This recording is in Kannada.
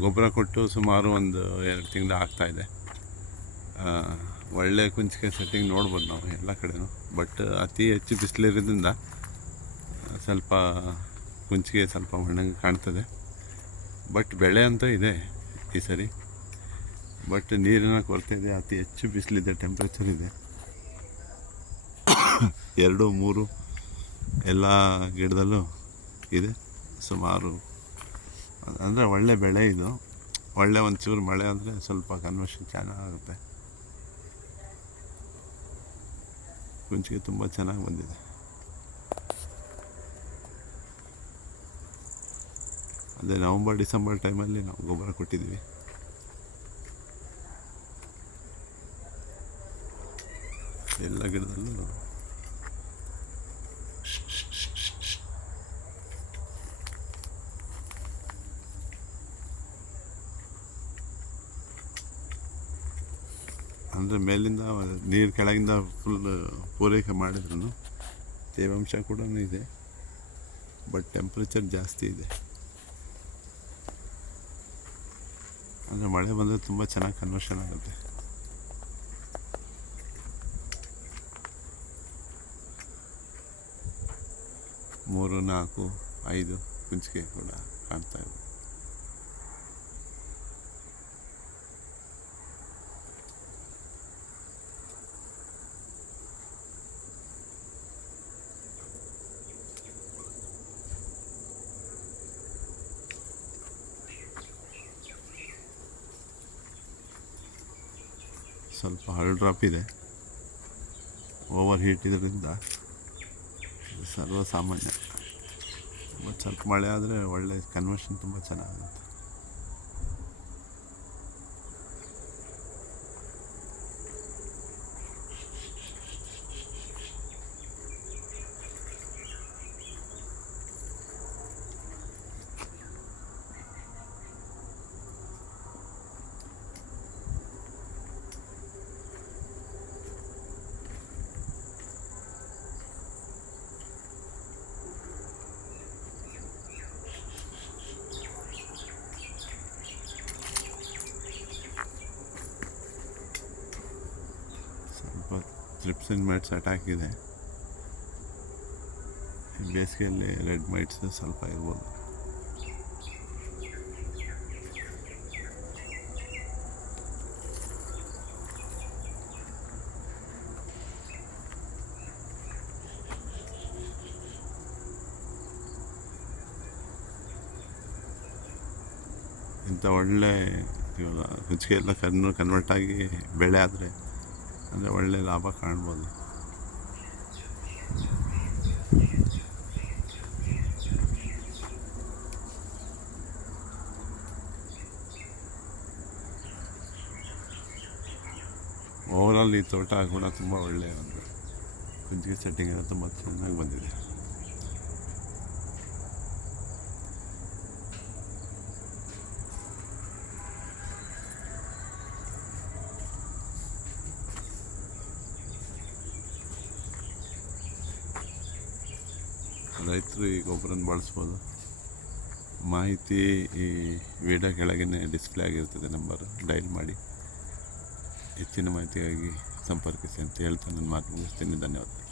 ಗೊಬ್ಬರ ಕೊಟ್ಟು ಸುಮಾರು ಒಂದು ಎರಡು ತಿಂಗಳು ಆಗ್ತಾಯಿದೆ ಒಳ್ಳೆ ಕುಂಚಿಗೆ ಸೆಟ್ಟಿಂಗ್ ನೋಡ್ಬೋದು ನಾವು ಎಲ್ಲ ಕಡೆನೂ. ಬಟ್ ಅತಿ ಹೆಚ್ಚು ಬಿಸಿಲಿರೋದ್ರಿಂದ ಸ್ವಲ್ಪ ಕುಂಚಿಗೆ ಸ್ವಲ್ಪ ಒಣಗಿ ಕಾಣ್ತದೆ. ಬಟ್ ಬೆಳೆ ಅಂತ ಇದೆ ಈ ಸರಿ. ಬಟ್ ನೀರಿನ ಕೊರತೆ ಇದೆ, ಅತಿ ಹೆಚ್ಚು ಬಿಸಿಲಿದೆ ಟೆಂಪ್ರೇಚರ್ ಇದೆ. ಎರಡು, ಮೂರು ಎಲ್ಲ ಗಿಡದಲ್ಲೂ ಇದೆ. ಸುಮಾರು ಅಂದರೆ ಒಳ್ಳೆ ಬೆಳೆ ಇದು. ಒಳ್ಳೆ ಚೂರು ಮಳೆ ಅಂದರೆ ಸ್ವಲ್ಪ ಕನ್ವರ್ಷನ್ ಚೆನ್ನಾಗುತ್ತೆ ಕುಂಚಿಗೆ ತುಂಬ ಚೆನ್ನಾಗಿ ಬಂದಿದೆ. ಅದೇ ನವಂಬರ್, ಡಿಸೆಂಬರ್ ಟೈಮಲ್ಲಿ ನಾವು ಗೊಬ್ಬರ ಕೊಟ್ಟಿದ್ದೀವಿ. ಎಲ್ಲ ಗಿಡದಲ್ಲೂ ಅಂದರೆ ಮೇಲಿಂದ ನೀರು ಕೆಳಗಿಂದ ಫುಲ್ ಪೂರೈಕೆ ಮಾಡಿದ್ರು ತೇವಾಂಶ ಕೂಡ ಇದೆ ಬಟ್ ಟೆಂಪ್ರೇಚರ್ ಜಾಸ್ತಿ ಇದೆ. ಅಂದರೆ ಮಳೆ ಬಂದರೆ ತುಂಬ ಚೆನ್ನಾಗಿ ಕನ್ವರ್ಷನ್ ಆಗುತ್ತೆ. ಮೂರು, ನಾಲ್ಕು, ಐದು ಕುಂಚಿಗೆ ಕೂಡ ಕಾಣ್ತಾ ಇದೆ. ಸ್ವಲ್ಪ ಹಳ್ ಡ್ರಾಪ್ ಇದೆ. ಓವರ್ ಹೀಟ್ ಇದರಿಂದ ಇದು ಸರ್ವಸಾಮಾನ್ಯ. ತುಂಬ ಸ್ವಲ್ಪ ಮಳೆ ಆದರೆ ಒಳ್ಳೆ ಕನ್ವರ್ಷನ್ ತುಂಬ ಚೆನ್ನಾಗುತ್ತೆ ಸ್ವಲ್ಪ ಟ್ರಿಪ್ಸಿನ್ ಮೈಟ್ಸ್ ಅಟ್ಯಾಕ್ ಇದೆ ಬೇಸಿಗೆಯಲ್ಲಿ ರೆಡ್ ಮೈಟ್ಸ್ ಸ್ವಲ್ಪ ಇರ್ಬೋದು ಇಂಥ ಒಳ್ಳೆ, ಇವಾಗ ಕುಚ್ಚಿಗೆ ಎಲ್ಲ ಕನ್ ಕನ್ವರ್ಟ್ ಆಗಿ ಬೆಳೆ ಆದರೆ ಅಂದರೆ ಒಳ್ಳೆಯ ಲಾಭ ಕಾಣ್ಬೋದು. ಓವರಾಲ್ ಈ ತೋಟ ಕೂಡ ತುಂಬ ಒಳ್ಳೆಯ ಒಂದು ಕುಂಚಿಗೆ ಸೆಟ್ಟಿಂಗ್ ಎಲ್ಲ ತುಂಬ ಚೆನ್ನಾಗಿ ಬಂದಿದೆ. ರೈತರು ಈ ಗೊಬ್ಬರನ ಬಳಸ್ಬೋದು. ಮಾಹಿತಿ ಈ ವಿಡಿಯೋ ಕೆಳಗೇ ಡಿಸ್ಪ್ಲೇ ಆಗಿರ್ತದೆ ನಂಬರ್ ಡೈಲ್ ಮಾಡಿ. ಹೆಚ್ಚಿನ ಮಾಹಿತಿಗಾಗಿ ಸಂಪರ್ಕಿಸಿ ಅಂತ ಹೇಳ್ತಾ ನನ್ನ ಮಾತು ಮುಗಿಸ್ತೀನಿ. ಧನ್ಯವಾದ.